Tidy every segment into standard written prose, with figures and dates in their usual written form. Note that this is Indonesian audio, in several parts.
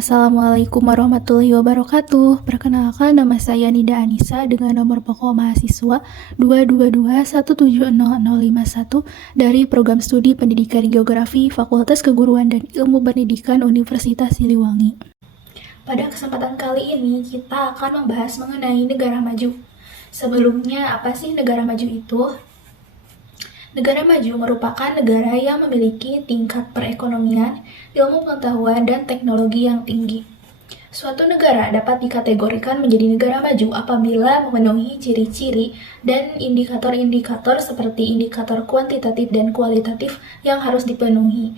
Assalamualaikum warahmatullahi wabarakatuh. Perkenalkan, nama saya Nida Anissa dengan nomor pokok mahasiswa 222170051 dari Program Studi Pendidikan Geografi Fakultas Keguruan dan Ilmu Pendidikan Universitas Siliwangi. Pada kesempatan kali ini, kita akan membahas mengenai negara maju. Sebelumnya, apa sih negara maju itu? Negara maju merupakan negara yang memiliki tingkat perekonomian, ilmu pengetahuan, dan teknologi yang tinggi. Suatu negara dapat dikategorikan menjadi negara maju apabila memenuhi ciri-ciri dan indikator-indikator seperti indikator kuantitatif dan kualitatif yang harus dipenuhi.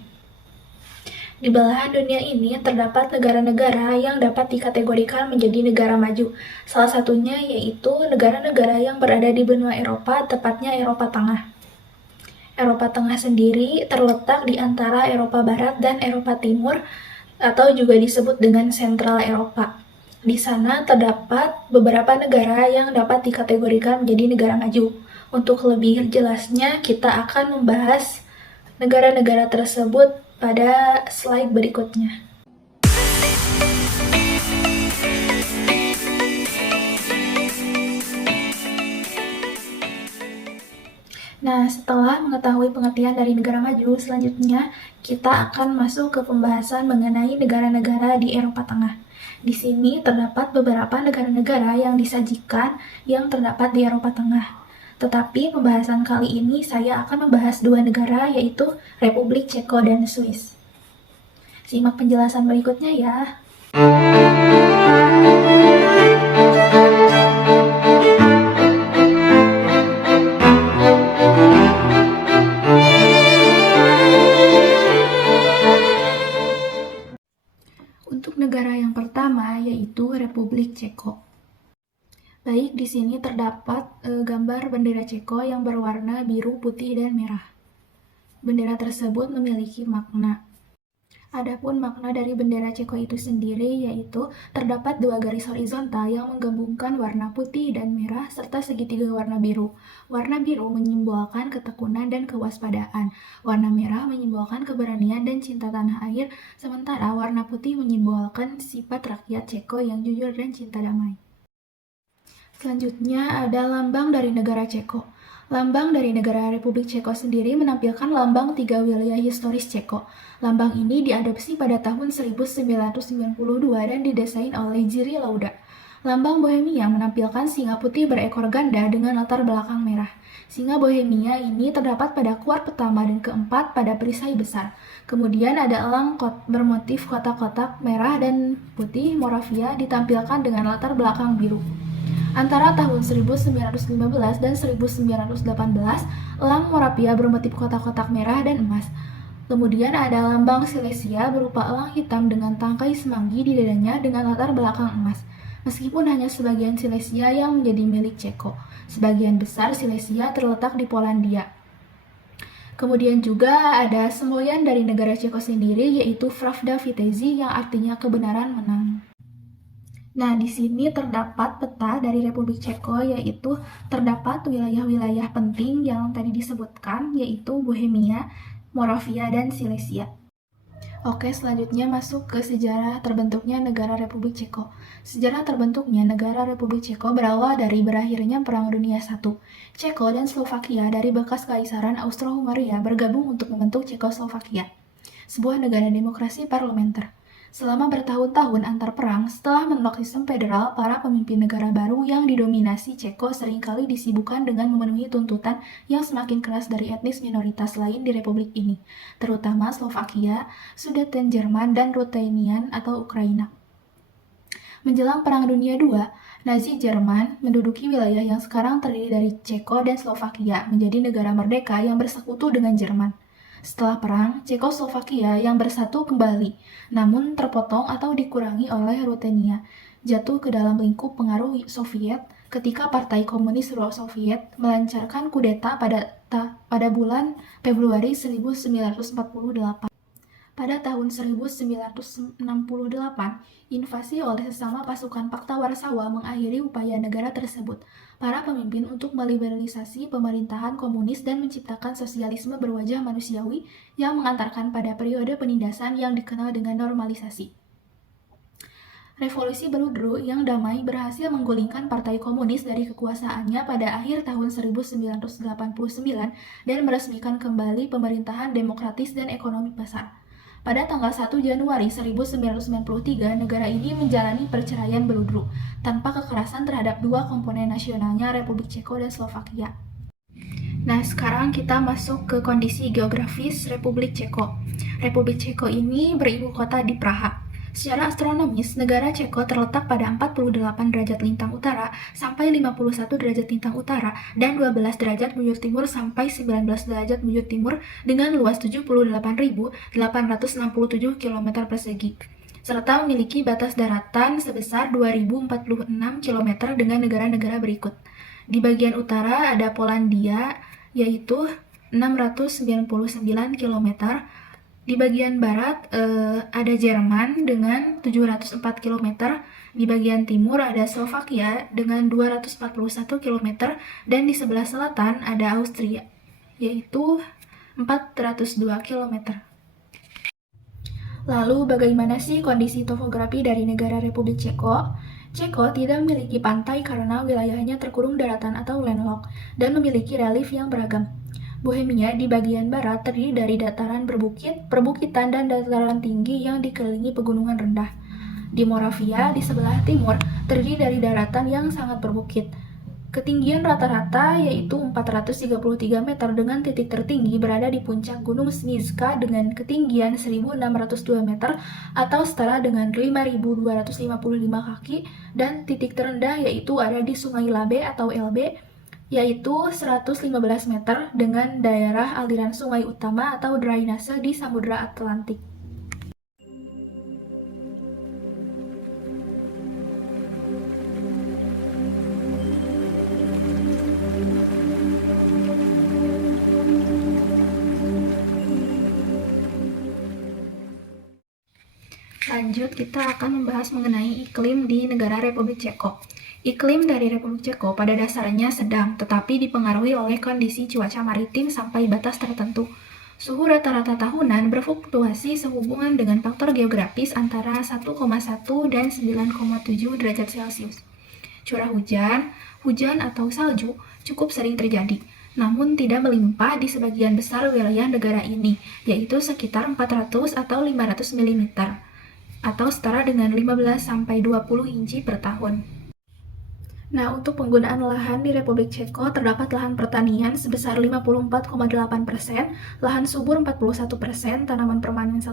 Di belahan dunia ini terdapat negara-negara yang dapat dikategorikan menjadi negara maju. Salah satunya yaitu negara-negara yang berada di benua Eropa, tepatnya Eropa Tengah. Eropa Tengah sendiri terletak di antara Eropa Barat dan Eropa Timur, atau juga disebut dengan Sentral Eropa. Di sana terdapat beberapa negara yang dapat dikategorikan menjadi negara maju. Untuk lebih jelasnya, kita akan membahas negara-negara tersebut pada slide berikutnya. Nah, setelah mengetahui pengertian dari negara maju, selanjutnya kita akan masuk ke pembahasan mengenai negara-negara di Eropa Tengah. Di sini terdapat beberapa negara-negara yang disajikan yang terdapat di Eropa Tengah. Tetapi pembahasan kali ini saya akan membahas dua negara, yaitu Republik Ceko dan Swiss. Simak penjelasan berikutnya ya. Untuk negara yang pertama yaitu Republik Ceko. Baik, di sini terdapat gambar bendera Ceko yang berwarna biru, putih, dan merah. Bendera tersebut memiliki makna. Adapun makna dari bendera Ceko itu sendiri yaitu terdapat dua garis horizontal yang menggabungkan warna putih dan merah serta segitiga warna biru. Warna biru menyimbolkan ketekunan dan kewaspadaan. Warna merah menyimbolkan keberanian dan cinta tanah air, sementara warna putih menyimbolkan sifat rakyat Ceko yang jujur dan cinta damai. Selanjutnya ada lambang dari negara Ceko. Lambang dari negara Republik Ceko sendiri menampilkan lambang tiga wilayah historis Ceko. Lambang ini diadopsi pada tahun 1992 dan didesain oleh Jiří Lauda. Lambang Bohemia menampilkan singa putih berekor ganda dengan latar belakang merah. Singa Bohemia ini terdapat pada kuart pertama dan keempat pada perisai besar. Kemudian ada elang bermotif kotak-kotak merah dan putih Moravia ditampilkan dengan latar belakang biru. Antara tahun 1915 dan 1918, elang Moravia bermotif kotak-kotak merah dan emas. Kemudian ada lambang Silesia berupa elang hitam dengan tangkai semanggi di dadanya dengan latar belakang emas. Meskipun hanya sebagian Silesia yang menjadi milik Ceko, sebagian besar Silesia terletak di Polandia. Kemudian juga ada semboyan dari negara Ceko sendiri yaitu Pravda Vitezi yang artinya kebenaran menang. Nah, di sini terdapat peta dari Republik Ceko, yaitu terdapat wilayah-wilayah penting yang tadi disebutkan, yaitu Bohemia, Moravia, dan Silesia. Oke, selanjutnya masuk ke sejarah terbentuknya negara Republik Ceko. Sejarah terbentuknya negara Republik Ceko berawal dari berakhirnya Perang Dunia I. Ceko dan Slovakia dari bekas Kaisaran Austro-Hungaria bergabung untuk membentuk Cekoslovakia, sebuah negara demokrasi parlementer. Selama bertahun-tahun antar perang, setelah menolak sistem federal, para pemimpin negara baru yang didominasi Ceko seringkali disibukkan dengan memenuhi tuntutan yang semakin keras dari etnis minoritas lain di republik ini, terutama Slovakia, Sudeten Jerman, dan Ruthenian atau Ukraina. Menjelang Perang Dunia II, Nazi Jerman menduduki wilayah yang sekarang terdiri dari Ceko dan Slovakia menjadi negara merdeka yang bersekutu dengan Jerman. Setelah perang, Cekoslovakia yang bersatu kembali, namun terpotong atau dikurangi oleh Ruthenia, jatuh ke dalam lingkup pengaruh Soviet ketika Partai Komunis Soviet melancarkan kudeta pada bulan Februari 1948. Pada tahun 1968, invasi oleh sesama pasukan Pakta Warsawa mengakhiri upaya negara tersebut. Para pemimpin untuk meliberalisasi pemerintahan komunis dan menciptakan sosialisme berwajah manusiawi yang mengantarkan pada periode penindasan yang dikenal dengan normalisasi. Revolusi Beludru yang damai berhasil menggulingkan Partai Komunis dari kekuasaannya pada akhir tahun 1989 dan meresmikan kembali pemerintahan demokratis dan ekonomi pasar. Pada tanggal 1 Januari 1993, negara ini menjalani perceraian Beludru tanpa kekerasan terhadap dua komponen nasionalnya, Republik Ceko dan Slovakia. Nah, sekarang kita masuk ke kondisi geografis Republik Ceko. Republik Ceko ini beribu kota di Praha. Secara astronomis, negara Ceko terletak pada 48 derajat lintang utara sampai 51 derajat lintang utara dan 12 derajat bujur timur sampai 19 derajat bujur timur dengan luas 78.867 km persegi, serta memiliki batas daratan sebesar 2.046 km dengan negara-negara berikut. Di bagian utara ada Polandia, yaitu 699 km. Di bagian barat ada Jerman dengan 704 km. Di bagian timur ada Slovakia dengan 241 km. Dan di sebelah selatan ada Austria, yaitu 402 km. Lalu bagaimana sih kondisi topografi dari negara Republik Ceko? Ceko tidak memiliki pantai karena wilayahnya terkurung daratan atau landlocked dan memiliki relief yang beragam. Bohemia di bagian barat terdiri dari dataran berbukit, perbukitan, dan dataran tinggi yang dikelilingi pegunungan rendah. Di Moravia di sebelah timur terdiri dari daratan yang sangat berbukit. Ketinggian rata-rata yaitu 433 meter dengan titik tertinggi berada di puncak Gunung Snizka dengan ketinggian 1602 meter atau setara dengan 5255 kaki, dan titik terendah yaitu ada di Sungai Labe atau Elbe yaitu 115 meter dengan daerah aliran sungai utama atau drainase di Samudra Atlantik. Lanjut, kita akan membahas mengenai iklim di negara Republik Ceko. Iklim dari Republik Ceko pada dasarnya sedang, tetapi dipengaruhi oleh kondisi cuaca maritim sampai batas tertentu. Suhu rata-rata tahunan berfluktuasi sehubungan dengan faktor geografis antara 1,1 dan 9,7 derajat Celcius. Curah hujan, hujan atau salju cukup sering terjadi, namun tidak melimpah di sebagian besar wilayah negara ini, yaitu sekitar 400 atau 500 mm, atau setara dengan 15-20 inci per tahun. Nah, untuk penggunaan lahan di Republik Ceko terdapat lahan pertanian sebesar 54,8%, lahan subur 41%, tanaman permanen 1%,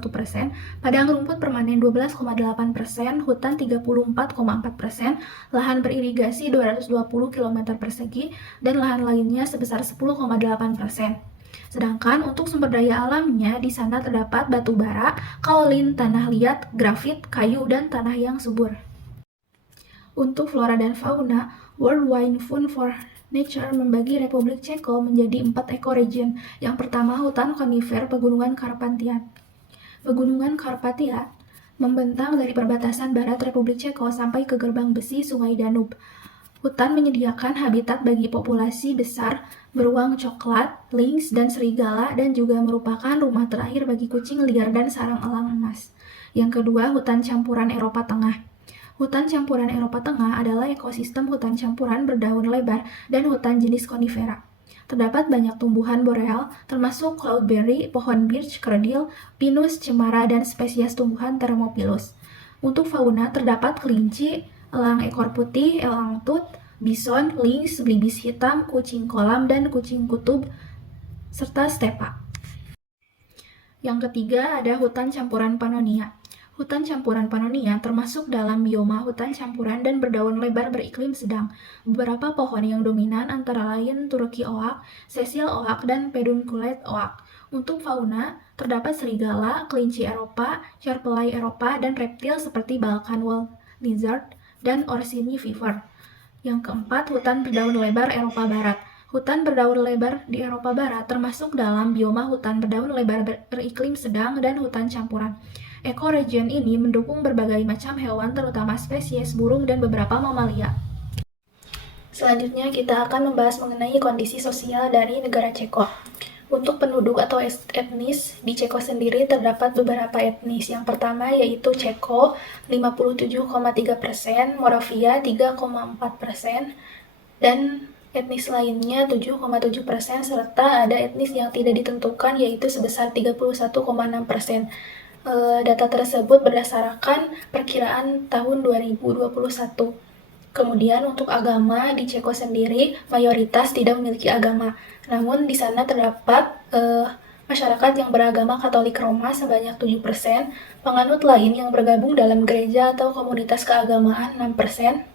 padang rumput permanen 12,8%, hutan 34,4%, lahan beririgasi 220 km persegi, dan lahan lainnya sebesar 10,8%. Sedangkan untuk sumber daya alamnya di sana terdapat batu bara, kaolin, tanah liat, grafit, kayu, dan tanah yang subur. Untuk flora dan fauna, World Wide Fund for Nature membagi Republik Ceko menjadi 4 ekoregion. Yang pertama, hutan konifer Pegunungan Karpatia. Pegunungan Karpatia membentang dari perbatasan barat Republik Ceko sampai ke gerbang besi Sungai Danube. Hutan menyediakan habitat bagi populasi besar beruang coklat, lynx, dan serigala, dan juga merupakan rumah terakhir bagi kucing liar dan sarang elang emas. Yang kedua, hutan campuran Eropa Tengah. Hutan campuran Eropa Tengah adalah ekosistem hutan campuran berdaun lebar dan hutan jenis konifera. Terdapat banyak tumbuhan boreal, termasuk cloudberry, pohon birch, kerdil, pinus, cemara, dan spesies tumbuhan Thermophilus. Untuk fauna terdapat kelinci, elang ekor putih, elang tut, bison, lynx, belibis hitam, kucing kolam, dan kucing kutub, serta stepa. Yang ketiga ada hutan campuran Pannonia. Hutan campuran Pannonia termasuk dalam bioma hutan campuran dan berdaun lebar beriklim sedang. Beberapa pohon yang dominan antara lain Turkey oak, Cecil oak, dan Pedunculate oak. Untuk fauna, terdapat serigala, kelinci Eropa, Charpelai Eropa, dan reptil seperti Balkan Wall Lizard dan Orsini Viver. Yang keempat, hutan berdaun lebar Eropa Barat. Hutan berdaun lebar di Eropa Barat termasuk dalam bioma hutan berdaun lebar beriklim sedang dan hutan campuran. Ekoregion ini mendukung berbagai macam hewan, terutama spesies burung dan beberapa mamalia. Selanjutnya kita akan membahas mengenai kondisi sosial dari negara Ceko. Untuk penduduk atau etnis, di Ceko sendiri terdapat beberapa etnis. Yang pertama yaitu Ceko, 57,3%, Moravia, 3,4%, dan etnis lainnya 7,7%, serta ada etnis yang tidak ditentukan yaitu sebesar 31,6%. Data tersebut berdasarkan perkiraan tahun 2021. Kemudian untuk agama di Ceko sendiri mayoritas tidak memiliki agama. Namun di sana terdapat masyarakat yang beragama Katolik Roma sebanyak 7%, penganut lain yang bergabung dalam gereja atau komunitas keagamaan 6%,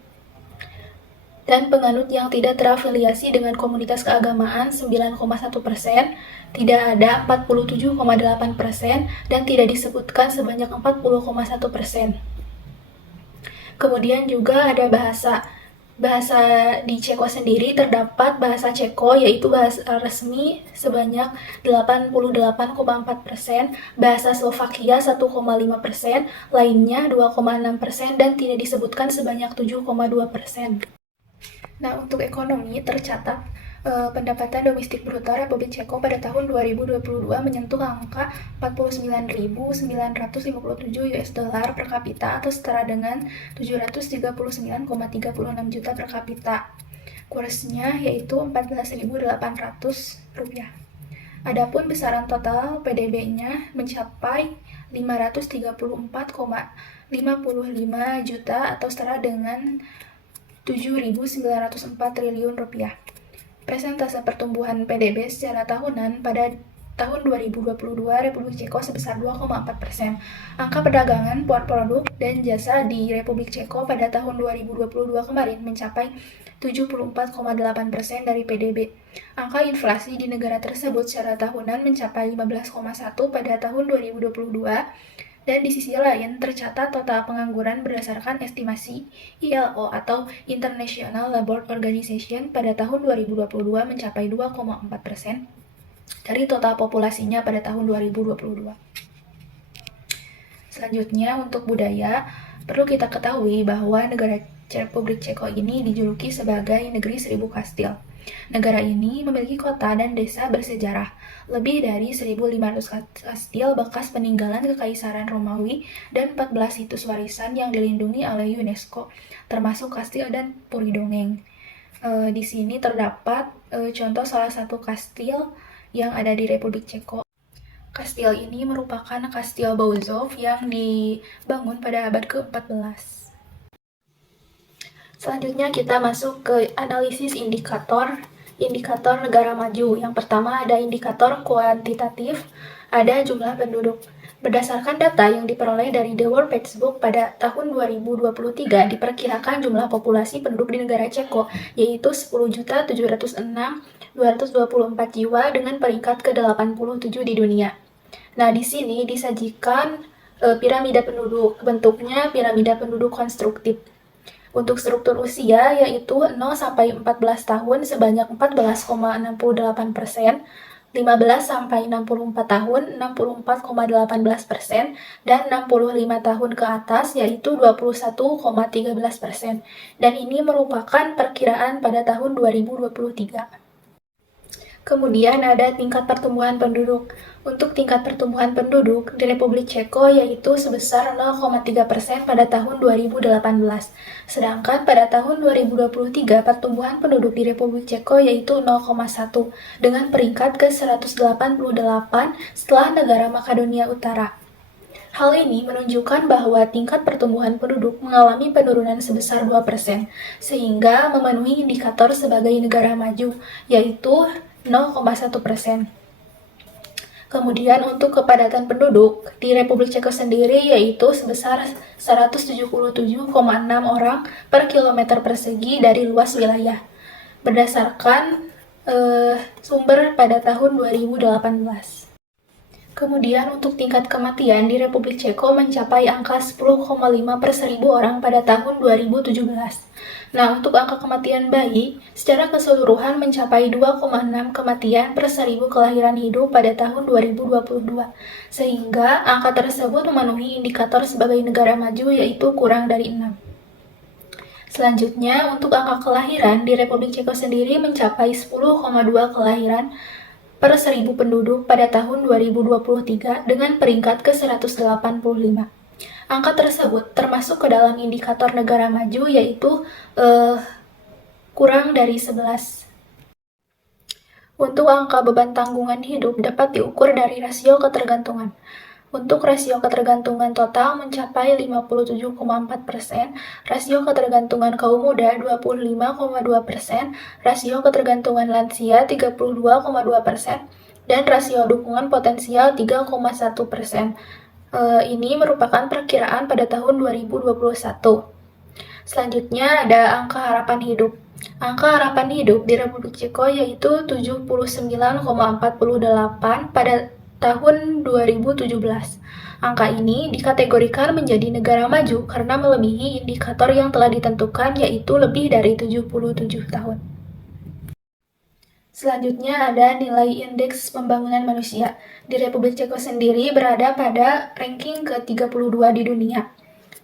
dan penganut yang tidak terafiliasi dengan komunitas keagamaan 9,1%, tidak ada 47,8%, dan tidak disebutkan sebanyak 40,1%. Kemudian juga ada bahasa di Ceko sendiri terdapat bahasa Ceko yaitu bahasa resmi sebanyak 88,4%, bahasa Slovakia 1,5%, lainnya 2,6%, dan tidak disebutkan sebanyak 7,2%. Nah, untuk ekonomi tercatat pendapatan domestik bruto Republik Ceko pada tahun 2022 menyentuh angka 49.957 US dollar per kapita atau setara dengan 739,36 juta per kapita. Kursnya yaitu 14.800 rupiah. Adapun besaran total PDB-nya mencapai 534,55 juta atau setara dengan 7.904 triliun rupiah. Persentase pertumbuhan PDB secara tahunan pada tahun 2022 Republik Ceko sebesar 2,4%. Angka perdagangan produk dan jasa di Republik Ceko pada tahun 2022 kemarin mencapai 74,8% dari PDB. Angka inflasi di negara tersebut secara tahunan mencapai 15,1% pada tahun 2022. Dan di sisi lain, tercatat total pengangguran berdasarkan estimasi ILO atau International Labour Organization pada tahun 2022 mencapai 2,4% dari total populasinya pada tahun 2022. Selanjutnya, untuk budaya, perlu kita ketahui bahwa negara Republik Ceko ini dijuluki sebagai negeri 1000 kastil. Negara ini memiliki kota dan desa bersejarah. Lebih dari 1.500 kastil bekas peninggalan Kekaisaran Romawi dan 14 situs warisan yang dilindungi oleh UNESCO, termasuk kastil dan puri dongeng. Di sini terdapat contoh salah satu kastil yang ada di Republik Ceko. Kastil ini merupakan Kastil Bouzov yang dibangun pada abad ke-14. Selanjutnya kita masuk ke analisis indikator negara maju. Yang pertama ada indikator kuantitatif, ada jumlah penduduk. Berdasarkan data yang diperoleh dari The World Factbook pada tahun 2023, diperkirakan jumlah populasi penduduk di negara Ceko yaitu 10.706.224 jiwa dengan peringkat ke-87 di dunia. Nah, di sini disajikan piramida penduduk. Bentuknya piramida penduduk konstruktif. Untuk struktur usia yaitu 0 sampai 14 tahun sebanyak 14,68%, 15 sampai 64 tahun 64,18%, dan 65 tahun ke atas yaitu 21,13%. Dan ini merupakan perkiraan pada tahun 2023. Kemudian ada tingkat pertumbuhan penduduk. Untuk tingkat pertumbuhan penduduk di Republik Ceko yaitu sebesar 0,3% pada tahun 2018. Sedangkan pada tahun 2023 pertumbuhan penduduk di Republik Ceko yaitu 0,1 dengan peringkat ke-188 setelah negara Makedonia Utara. Hal ini menunjukkan bahwa tingkat pertumbuhan penduduk mengalami penurunan sebesar 2%, sehingga memenuhi indikator sebagai negara maju, yaitu 0,1%. Kemudian untuk kepadatan penduduk di Republik Ceko sendiri yaitu sebesar 177,6 orang per kilometer persegi dari luas wilayah, berdasarkan sumber pada tahun 2018. Kemudian untuk tingkat kematian di Republik Ceko mencapai angka 10,5 per 1.000 orang pada tahun 2017. Nah, untuk angka kematian bayi secara keseluruhan mencapai 2,6 kematian per 1.000 kelahiran hidup pada tahun 2022. Sehingga angka tersebut memenuhi indikator sebagai negara maju yaitu kurang dari 6. Selanjutnya, untuk angka kelahiran di Republik Ceko sendiri mencapai 10,2 kelahiran per 1.000 penduduk pada tahun 2023 dengan peringkat ke-185. Angka tersebut termasuk ke dalam indikator negara maju, yaitu kurang dari 11. Untuk angka beban tanggungan hidup dapat diukur dari rasio ketergantungan. Untuk rasio ketergantungan total mencapai 57,4%, rasio ketergantungan kaum muda 25,2%, rasio ketergantungan lansia 32,2%, dan rasio dukungan potensial 3,1%. Ini merupakan perkiraan pada tahun 2021. Selanjutnya ada angka harapan hidup. Angka harapan hidup di Republik Ceko yaitu 79,48 pada tahun 2017. Angka ini dikategorikan menjadi negara maju karena melebihi indikator yang telah ditentukan, yaitu lebih dari 77 tahun. Selanjutnya ada nilai indeks pembangunan manusia. Di Republik Ceko sendiri berada pada ranking ke-32 di dunia,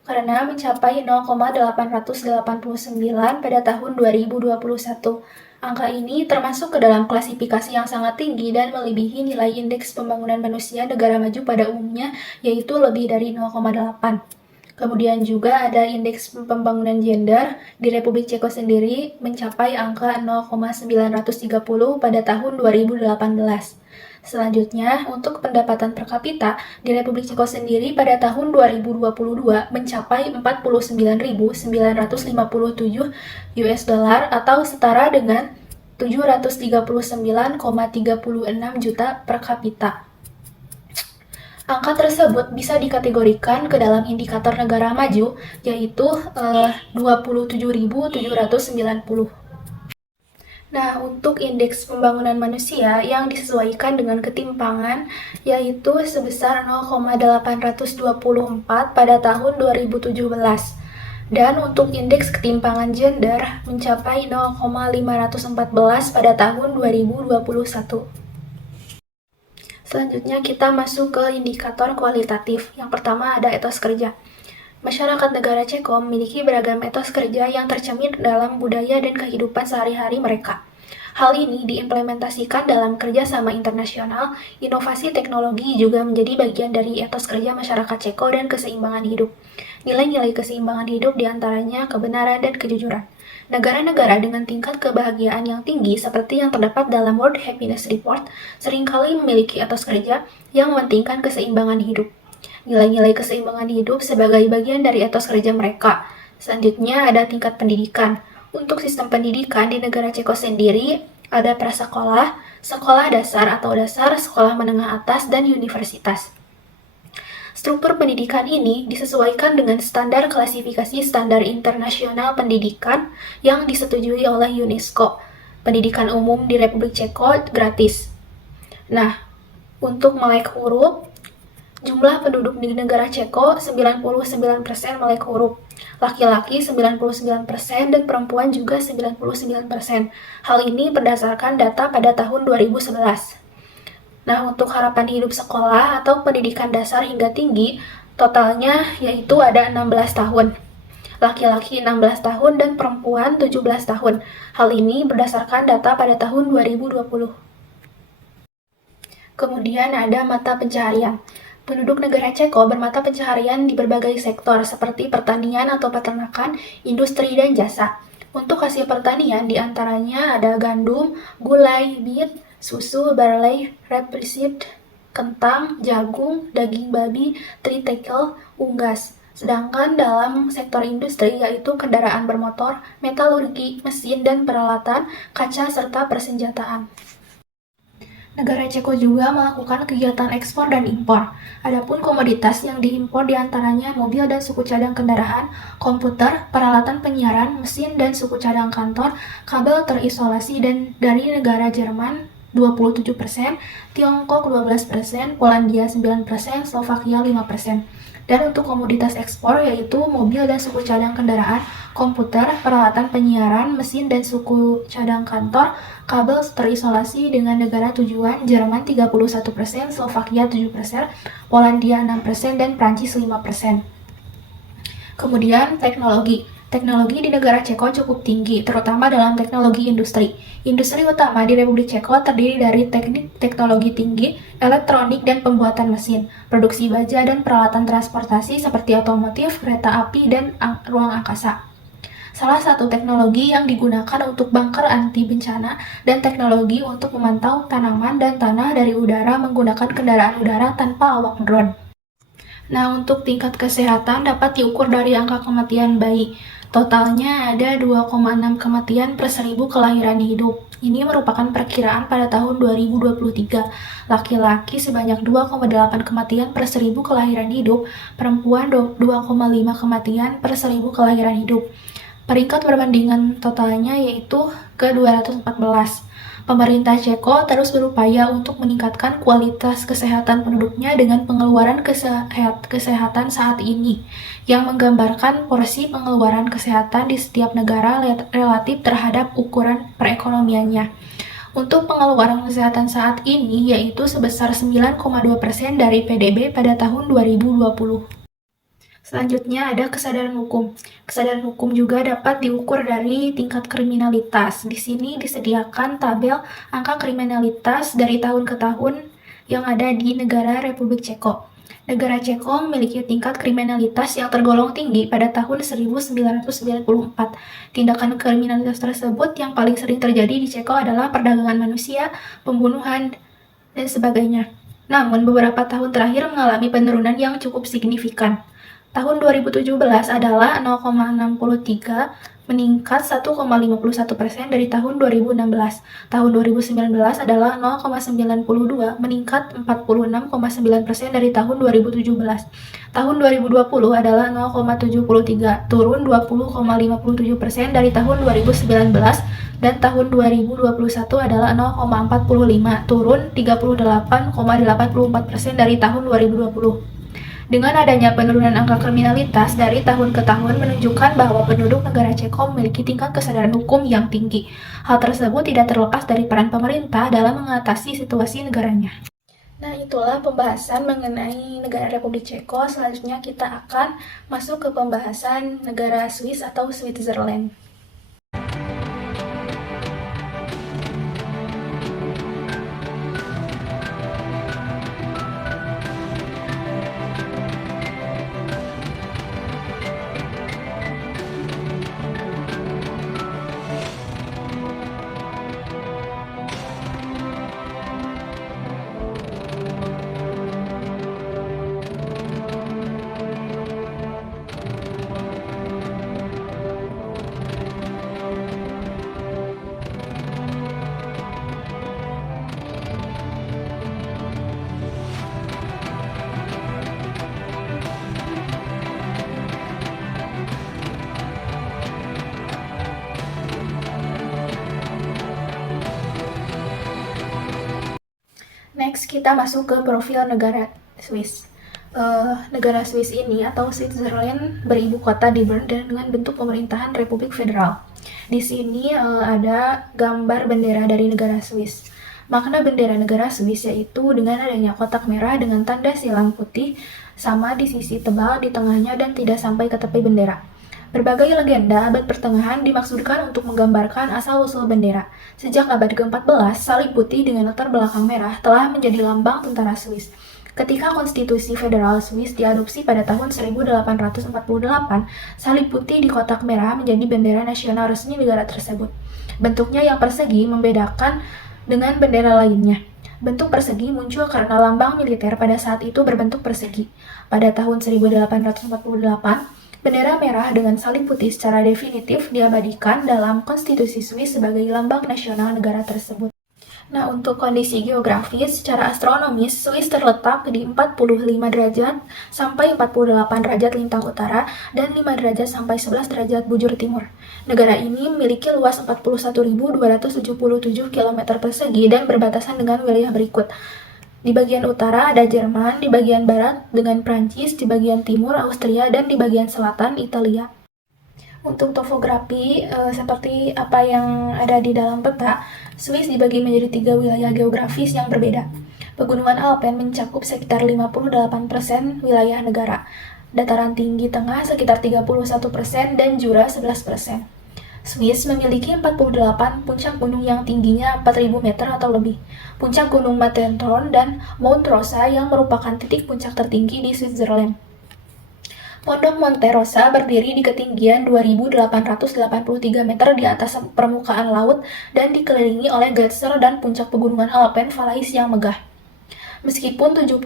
karena mencapai 0,889 pada tahun 2021. Angka ini termasuk ke dalam klasifikasi yang sangat tinggi dan melebihi nilai indeks pembangunan manusia negara maju pada umumnya, yaitu lebih dari 0,8. Kemudian juga ada indeks pembangunan gender di Republik Ceko sendiri mencapai angka 0,930 pada tahun 2018. Selanjutnya, untuk pendapatan per kapita di Republik Ceko sendiri pada tahun 2022 mencapai 49.957 US dollar atau setara dengan 739,36 juta per kapita. Angka tersebut bisa dikategorikan ke dalam indikator negara maju, yaitu 27.790. Nah, untuk indeks pembangunan manusia yang disesuaikan dengan ketimpangan yaitu sebesar 0,824 pada tahun 2017. Dan untuk indeks ketimpangan gender mencapai 0,514 pada tahun 2021. Selanjutnya kita masuk ke indikator kualitatif. Yang pertama ada etos kerja. Masyarakat negara Ceko memiliki beragam etos kerja yang tercermin dalam budaya dan kehidupan sehari-hari mereka. Hal ini diimplementasikan dalam kerjasama internasional. Inovasi teknologi juga menjadi bagian dari etos kerja masyarakat Ceko dan keseimbangan hidup. Nilai-nilai keseimbangan hidup diantaranya kebenaran dan kejujuran. Negara-negara dengan tingkat kebahagiaan yang tinggi seperti yang terdapat dalam World Happiness Report seringkali memiliki etos kerja yang mementingkan keseimbangan hidup. Nilai-nilai keseimbangan hidup sebagai bagian dari etos kerja mereka. Selanjutnya ada tingkat pendidikan. Untuk sistem pendidikan di negara Ceko sendiri ada prasekolah, sekolah dasar atau dasar, sekolah menengah atas, dan universitas. Struktur pendidikan ini disesuaikan dengan standar klasifikasi standar internasional pendidikan yang disetujui oleh UNESCO. Pendidikan umum di Republik Ceko gratis. Nah, untuk melek huruf, jumlah penduduk di negara Ceko 99% melek huruf. Laki-laki 99% dan perempuan juga 99%. Hal ini berdasarkan data pada tahun 2011. Nah, untuk harapan hidup sekolah atau pendidikan dasar hingga tinggi, totalnya yaitu ada 16 tahun. Laki-laki 16 tahun dan perempuan 17 tahun. Hal ini berdasarkan data pada tahun 2020. Kemudian ada mata pencaharian. Penduduk negara Ceko bermata pencaharian di berbagai sektor seperti pertanian atau peternakan, industri, dan jasa. Untuk hasil pertanian diantaranya ada gandum, gulai, bit, susu, barley, rapeseed, kentang, jagung, daging babi, triticale, unggas. Sedangkan dalam sektor industri yaitu kendaraan bermotor, metalurgi, mesin dan peralatan, kaca, serta persenjataan. Negara Ceko juga melakukan kegiatan ekspor dan impor. Adapun komoditas yang diimpor diantaranya mobil dan suku cadang kendaraan, komputer, peralatan penyiaran, mesin dan suku cadang kantor, kabel terisolasi dan dari negara Jerman 27%, Tiongkok 12%, Polandia 9%, Slovakia 5%. Dan untuk komoditas ekspor yaitu mobil dan suku cadang kendaraan, komputer, peralatan penyiaran, mesin dan suku cadang kantor, kabel terisolasi dengan negara tujuan Jerman 31%, Slovakia 7%, Polandia 6%, dan Prancis 5%. Kemudian teknologi. Teknologi di negara Ceko cukup tinggi, terutama dalam teknologi industri. Industri utama di Republik Ceko terdiri dari teknik teknologi tinggi, elektronik, dan pembuatan mesin, produksi baja dan peralatan transportasi seperti otomotif, kereta api, dan ruang angkasa. Salah satu teknologi yang digunakan untuk bunker anti bencana dan teknologi untuk memantau tanaman dan tanah dari udara menggunakan kendaraan udara tanpa awak drone. Nah, untuk tingkat kesehatan dapat diukur dari angka kematian bayi. Totalnya ada 2,6 kematian per 1000 kelahiran hidup. Ini merupakan perkiraan pada tahun 2023. Laki-laki sebanyak 2,8 kematian per 1000 kelahiran hidup, perempuan 2,5 kematian per 1000 kelahiran hidup. Peringkat perbandingan totalnya yaitu ke-214. Pemerintah Ceko terus berupaya untuk meningkatkan kualitas kesehatan penduduknya dengan pengeluaran kesehatan saat ini, yang menggambarkan porsi pengeluaran kesehatan di setiap negara relatif terhadap ukuran perekonomiannya. Untuk pengeluaran kesehatan saat ini yaitu sebesar 9,2% dari PDB pada tahun 2020. Selanjutnya ada kesadaran hukum. Kesadaran hukum juga dapat diukur dari tingkat kriminalitas. Di sini disediakan tabel angka kriminalitas dari tahun ke tahun yang ada di negara Republik Ceko. Negara Ceko memiliki tingkat kriminalitas yang tergolong tinggi pada tahun 1994. Tindakan kriminalitas tersebut yang paling sering terjadi di Ceko adalah perdagangan manusia, pembunuhan, dan sebagainya. Namun beberapa tahun terakhir mengalami penurunan yang cukup signifikan. Tahun 2017 adalah 0,63, meningkat 1,51% dari tahun 2016. Tahun 2019 adalah 0,92, meningkat 46,9% dari tahun 2017. Tahun 2020 adalah 0,73, turun 20,57% dari tahun 2019. Dan tahun 2021 adalah 0,45, turun 38,84% dari tahun 2020. Dengan adanya penurunan angka kriminalitas dari tahun ke tahun menunjukkan bahwa penduduk negara Ceko memiliki tingkat kesadaran hukum yang tinggi. Hal tersebut tidak terlepas dari peran pemerintah dalam mengatasi situasi negaranya. Nah, itulah pembahasan mengenai negara Republik Ceko. Selanjutnya kita akan masuk ke pembahasan negara Swiss atau Switzerland. Next, kita masuk ke profil negara Swiss. Negara Swiss ini atau Switzerland beribu kota di Bern dengan bentuk pemerintahan Republik Federal. Di sini ada gambar bendera dari negara Swiss. Makna bendera negara Swiss yaitu dengan adanya kotak merah dengan tanda silang putih sama di sisi tebal di tengahnya dan tidak sampai ke tepi bendera. Berbagai legenda abad pertengahan dimaksudkan untuk menggambarkan asal-usul bendera. Sejak abad ke-14, salib putih dengan latar belakang merah telah menjadi lambang tentara Swiss. Ketika Konstitusi Federal Swiss diadopsi pada tahun 1848, salib putih di kotak merah menjadi bendera nasional resmi negara tersebut. Bentuknya yang persegi membedakan dengan bendera lainnya. Bentuk persegi muncul karena lambang militer pada saat itu berbentuk persegi. Pada tahun 1848, bendera merah dengan salib putih secara definitif diabadikan dalam Konstitusi Swiss sebagai lambang nasional negara tersebut. Nah, untuk kondisi geografis, secara astronomis, Swiss terletak di 45 derajat sampai 48 derajat lintang utara dan 5 derajat sampai 11 derajat bujur timur. Negara ini memiliki luas 41.277 km persegi dan berbatasan dengan wilayah berikut. Di bagian utara ada Jerman, di bagian barat dengan Prancis, di bagian timur Austria, dan di bagian selatan Italia. Untuk topografi, seperti apa yang ada di dalam peta, Swiss dibagi menjadi 3 wilayah geografis yang berbeda. Pegunungan Alpen mencakup sekitar 58% wilayah negara. dataran tinggi tengah sekitar 31% dan jura 11%. Swiss memiliki 48 puncak gunung yang tingginya 4.000 meter atau lebih. Puncak Gunung Matterhorn dan Mount Rosa yang merupakan titik puncak tertinggi di Switzerland. Pondok Monte Rosa berdiri di ketinggian 2.883 meter di atas permukaan laut dan dikelilingi oleh gletser dan puncak pegunungan Alpen Valais yang megah. Meskipun 70%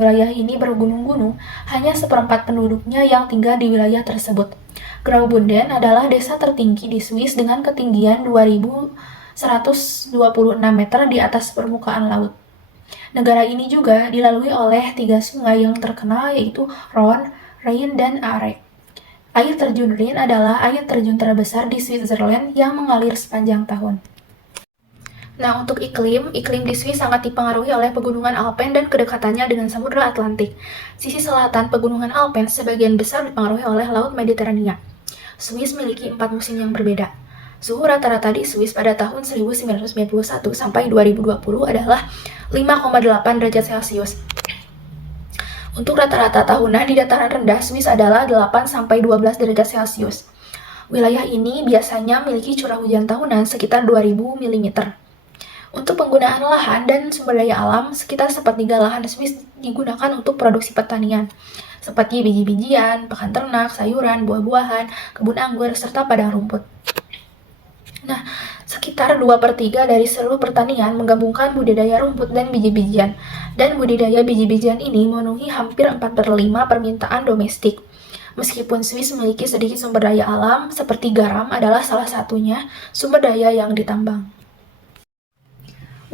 wilayah ini bergunung-gunung, hanya seperempat penduduknya yang tinggal di wilayah tersebut. Graubünden adalah desa tertinggi di Swiss dengan ketinggian 2.126 meter di atas permukaan laut. Negara ini juga dilalui oleh 3 sungai yang terkenal yaitu Rhone, Rhine, dan Aare. Air terjun Rhine adalah air terjun terbesar di Switzerland yang mengalir sepanjang tahun. Nah, untuk iklim di Swiss sangat dipengaruhi oleh pegunungan Alpen dan kedekatannya dengan Samudra Atlantik. Sisi selatan pegunungan Alpen sebagian besar dipengaruhi oleh Laut Mediterania. Swiss memiliki 4 musim yang berbeda. Suhu rata-rata di Swiss pada tahun 1991 sampai 2020 adalah 5,8 derajat Celcius. Untuk rata-rata tahunan di dataran rendah Swiss adalah 8 sampai 12 derajat Celcius. Wilayah ini biasanya memiliki curah hujan tahunan sekitar 2000 mm. Untuk penggunaan lahan dan sumber daya alam, sekitar sepertiga lahan Swiss digunakan untuk produksi pertanian, seperti biji-bijian, pakan ternak, sayuran, buah-buahan, kebun anggur, serta padang rumput. Nah, sekitar 2/3 dari seluruh pertanian menggabungkan budidaya rumput dan biji-bijian, dan budidaya biji-bijian ini memenuhi hampir 4/5 permintaan domestik. Meskipun Swiss memiliki sedikit sumber daya alam, seperti garam adalah salah satunya sumber daya yang ditambang.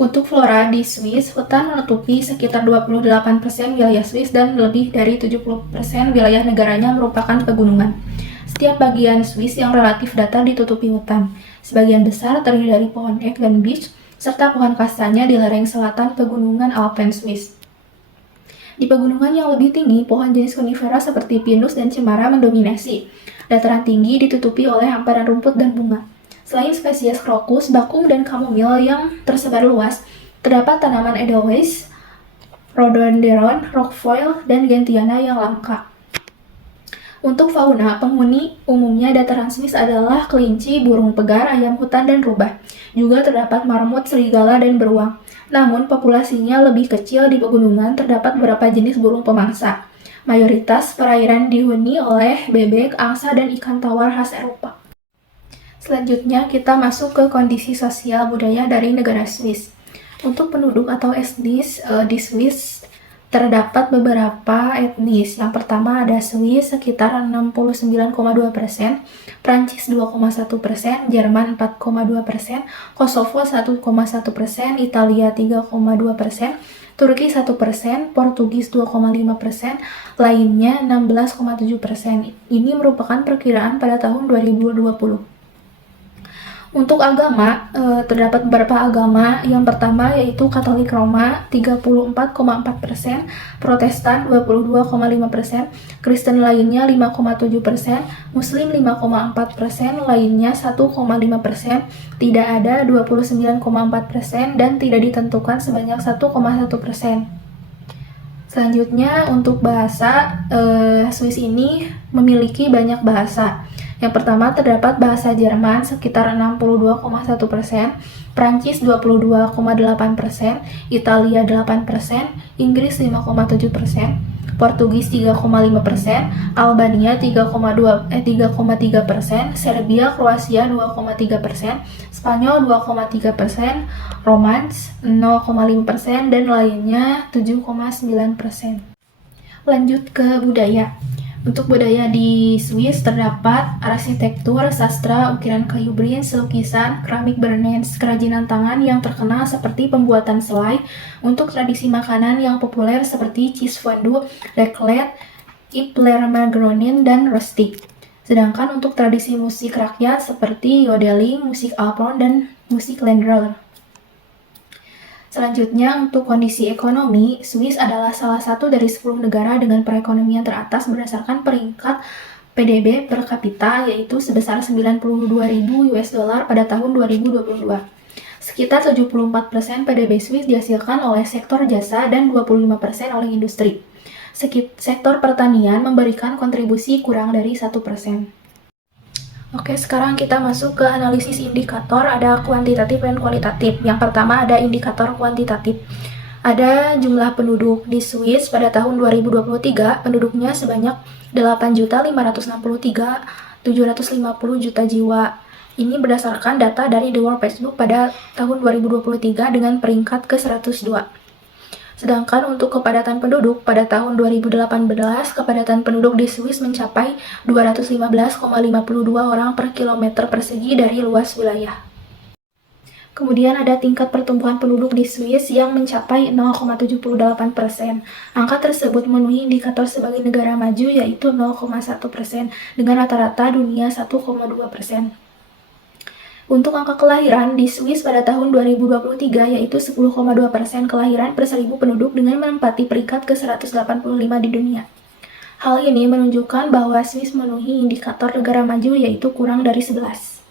Untuk flora di Swiss, hutan menutupi sekitar 28% wilayah Swiss dan lebih dari 70% wilayah negaranya merupakan pegunungan. Setiap bagian Swiss yang relatif datar ditutupi hutan. Sebagian besar terdiri dari pohon ek dan beech, serta pohon kastanya di lereng selatan pegunungan Alpen Swiss. Di pegunungan yang lebih tinggi, pohon jenis konifera seperti pinus dan cemara mendominasi. Dataran tinggi ditutupi oleh hamparan rumput dan bunga. Selain spesies krokus, bakung, dan kamomil yang tersebar luas, terdapat tanaman edelweiss, rhododendron, roquefort, dan gentiana yang langka. Untuk fauna, penghuni umumnya dataran Swiss adalah kelinci, burung pegar, ayam hutan, dan rubah. Juga terdapat marmut, serigala, dan beruang. Namun, populasinya lebih kecil. Di pegunungan terdapat beberapa jenis burung pemangsa. Mayoritas perairan dihuni oleh bebek, angsa, dan ikan tawar khas Eropa. Selanjutnya, kita masuk ke kondisi sosial budaya dari negara Swiss. Untuk penduduk atau etnis di Swiss, terdapat beberapa etnis. Yang pertama ada Swiss sekitar 69,2%, Prancis 2,1%, Jerman 4,2%, Kosovo 1,1%, Italia 3,2%, Turki 1%, Portugis 2,5%, lainnya 16,7%. Ini merupakan perkiraan pada tahun 2020. Untuk agama, terdapat beberapa agama. Yang pertama yaitu Katolik Roma 34,4%, Protestan 22,5%, Kristen lainnya 5,7%, Muslim 5,4%, lainnya 1,5%, tidak ada 29,4%, dan tidak ditentukan sebanyak 1,1%. Selanjutnya untuk bahasa, Swiss ini memiliki banyak bahasa. Yang pertama terdapat bahasa Jerman sekitar 62,1%, Prancis 22,8%, Italia 8%, Inggris 5,7%, Portugis 3,5%, Albania 3,3%, Serbia, Kroasia 2,3%, Spanyol 2,3%, Romans 0,5%, dan lainnya 7,9%. Lanjut ke budaya. Untuk budaya di Swiss terdapat arsitektur, sastra, ukiran kayu bronze, lukisan, keramik Bernese, kerajinan tangan yang terkenal seperti pembuatan selai. Untuk tradisi makanan yang populer seperti cheese fondue, raclette, Iplermagronin, dan rustic. Sedangkan untuk tradisi musik rakyat seperti yodeling, musik Alphorn, dan musik Ländler. Selanjutnya, untuk kondisi ekonomi, Swiss adalah salah satu dari 10 negara dengan perekonomian teratas berdasarkan peringkat PDB per kapita, yaitu sebesar 92.000 US dollar pada tahun 2022. Sekitar 74% PDB Swiss dihasilkan oleh sektor jasa dan 25% oleh industri. Sektor pertanian memberikan kontribusi kurang dari 1%. Oke, sekarang kita masuk ke analisis indikator, ada kuantitatif dan kualitatif. Yang pertama ada indikator kuantitatif. Ada jumlah penduduk di Swiss pada tahun 2023, penduduknya sebanyak 8.563.750 juta jiwa. Ini berdasarkan data dari The World Facebook pada tahun 2023 dengan peringkat ke-102. Sedangkan untuk kepadatan penduduk pada tahun 2018, kepadatan penduduk di Swiss mencapai 215,52 orang per kilometer persegi dari luas wilayah. Kemudian ada tingkat pertumbuhan penduduk di Swiss yang mencapai 0,78%. Angka tersebut memenuhi indikator sebagai negara maju yaitu 0,1% dengan rata-rata dunia 1,2%. Untuk angka kelahiran di Swiss pada tahun 2023 yaitu 10,2% kelahiran per 1000 penduduk dengan menempati peringkat ke-185 di dunia. Hal ini menunjukkan bahwa Swiss memenuhi indikator negara maju yaitu kurang dari 11.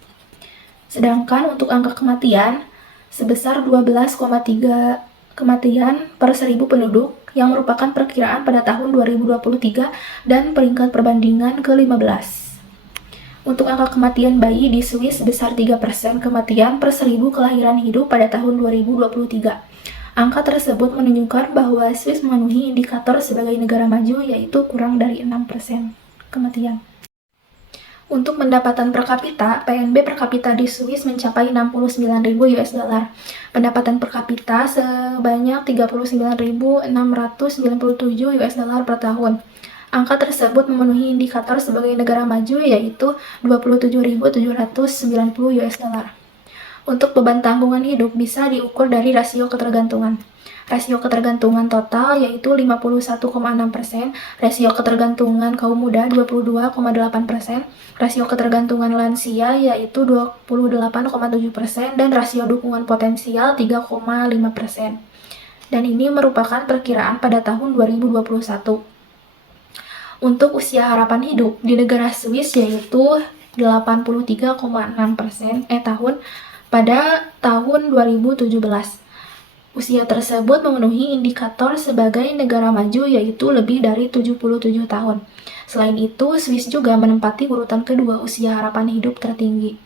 Sedangkan untuk angka kematian sebesar 12,3 kematian per 1000 penduduk yang merupakan perkiraan pada tahun 2023 dan peringkat perbandingan ke-15. Untuk angka kematian bayi di Swiss sebesar 3% kematian per 1000 kelahiran hidup pada tahun 2023. Angka tersebut menunjukkan bahwa Swiss memenuhi indikator sebagai negara maju yaitu kurang dari 6% kematian. Untuk pendapatan per kapita, PNB per kapita di Swiss mencapai 69.000 US dollar. Pendapatan per kapita sebanyak 39.697 US dollar per tahun. Angka tersebut memenuhi indikator sebagai negara maju yaitu 27.790 US dollar. Untuk beban tanggungan hidup bisa diukur dari rasio ketergantungan. Rasio ketergantungan total yaitu 51,6%, rasio ketergantungan kaum muda 22,8%, rasio ketergantungan lansia yaitu 28,7%, dan rasio dukungan potensial 3,5%. Dan ini merupakan perkiraan pada tahun 2021. Untuk usia harapan hidup di negara Swiss yaitu 83,6% tahun pada tahun 2017. Usia tersebut memenuhi indikator sebagai negara maju yaitu lebih dari 77 tahun. Selain itu, Swiss juga menempati urutan kedua usia harapan hidup tertinggi.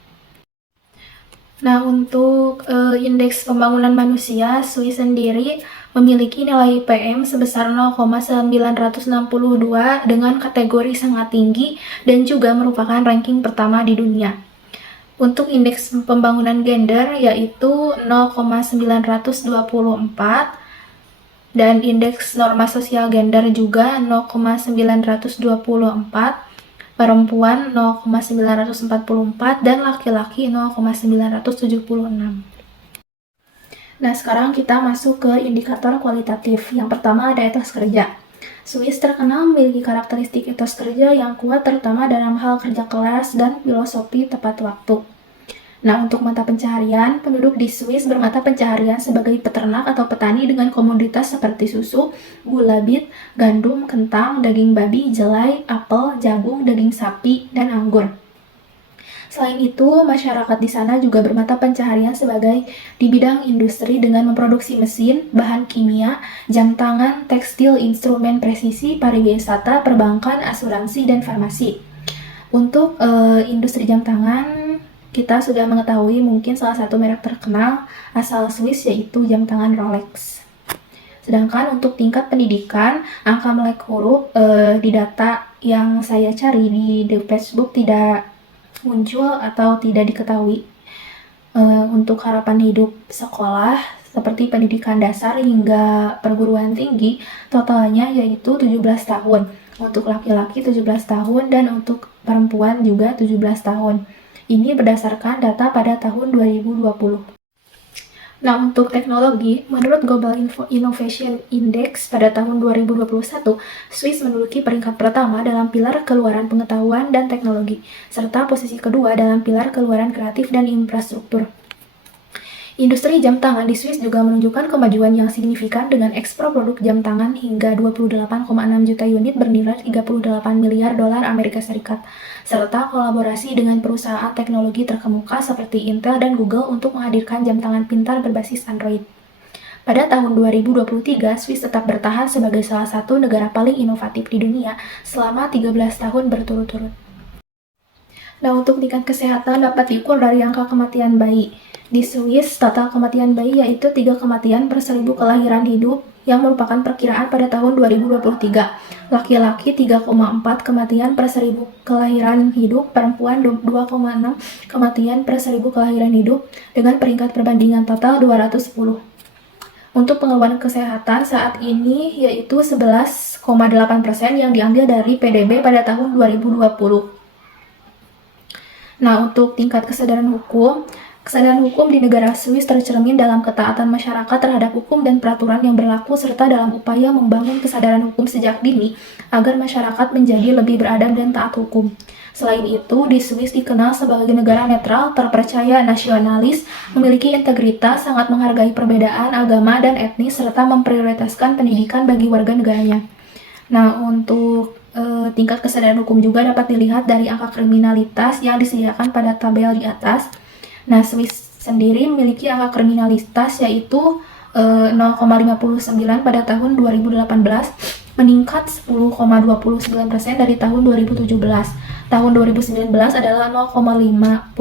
Nah, untuk indeks pembangunan manusia, Swiss sendiri memiliki nilai PM sebesar 0,962 dengan kategori sangat tinggi dan juga merupakan ranking pertama di dunia. Untuk indeks pembangunan gender yaitu 0,924 dan indeks norma sosial gender juga 0,924, perempuan 0,944 dan laki-laki 0,976. Nah, sekarang kita masuk ke indikator kualitatif. Yang pertama ada etos kerja. Swiss terkenal memiliki karakteristik etos kerja yang kuat terutama dalam hal kerja keras dan filosofi tepat waktu. Nah, untuk mata pencaharian, penduduk di Swiss bermata pencaharian sebagai peternak atau petani dengan komoditas seperti susu, gula bit, gandum, kentang, daging babi, jelai, apel, jagung, daging sapi, dan anggur. Selain itu, masyarakat di sana juga bermata pencaharian sebagai di bidang industri dengan memproduksi mesin, bahan kimia, jam tangan, tekstil, instrumen presisi, pariwisata, perbankan, asuransi, dan farmasi. Untuk industri jam tangan, kita sudah mengetahui mungkin salah satu merek terkenal asal Swiss yaitu jam tangan Rolex. Sedangkan untuk tingkat pendidikan, angka melek huruf di data yang saya cari di The Facebook tidak muncul atau tidak diketahui. Untuk harapan hidup sekolah seperti pendidikan dasar hingga perguruan tinggi totalnya yaitu 17 tahun. Untuk laki-laki 17 tahun dan untuk perempuan juga 17 tahun. Ini berdasarkan data pada tahun 2020. Nah, untuk teknologi, menurut Global Innovation Index pada tahun 2021, Swiss menduduki peringkat pertama dalam pilar keluaran pengetahuan dan teknologi, serta posisi kedua dalam pilar keluaran kreatif dan infrastruktur. Industri jam tangan di Swiss juga menunjukkan kemajuan yang signifikan dengan ekspor produk jam tangan hingga 28,6 juta unit bernilai 38 miliar dolar Amerika Serikat, serta kolaborasi dengan perusahaan teknologi terkemuka seperti Intel dan Google untuk menghadirkan jam tangan pintar berbasis Android. Pada tahun 2023, Swiss tetap bertahan sebagai salah satu negara paling inovatif di dunia selama 13 tahun berturut-turut. Nah, untuk tingkat kesehatan dapat diukur dari angka kematian bayi. Di Swiss, total kematian bayi yaitu 3 kematian per 1000 kelahiran hidup yang merupakan perkiraan pada tahun 2023. Laki-laki 3,4 kematian per 1000 kelahiran hidup, perempuan 2,6 kematian per 1000 kelahiran hidup dengan peringkat perbandingan total 210. Untuk pengeluaran kesehatan saat ini yaitu 11,8% yang diambil dari PDB pada tahun 2020. Nah, untuk tingkat kesadaran hukum di negara Swiss tercermin dalam ketaatan masyarakat terhadap hukum dan peraturan yang berlaku serta dalam upaya membangun kesadaran hukum sejak dini agar masyarakat menjadi lebih beradab dan taat hukum. Selain itu, di Swiss dikenal sebagai negara netral, terpercaya, nasionalis, memiliki integritas, sangat menghargai perbedaan agama dan etnis, serta memprioritaskan pendidikan bagi warga negaranya. Nah, untuk tingkat kesadaran hukum juga dapat dilihat dari angka kriminalitas yang disediakan pada tabel di atas. Nah, Swiss sendiri memiliki angka kriminalitas yaitu 0,59 pada tahun 2018, meningkat 10,29% dari tahun 2017. Tahun 2019 adalah 0,54,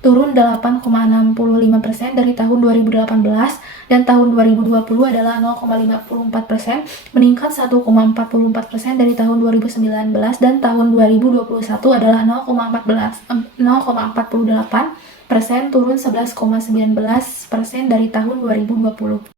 turun 8,65% dari tahun 2018, dan tahun 2020 adalah 0,54%, meningkat 1,44% dari tahun 2019, dan tahun 2021 adalah 0,48%, turun 11,19% dari tahun 2020.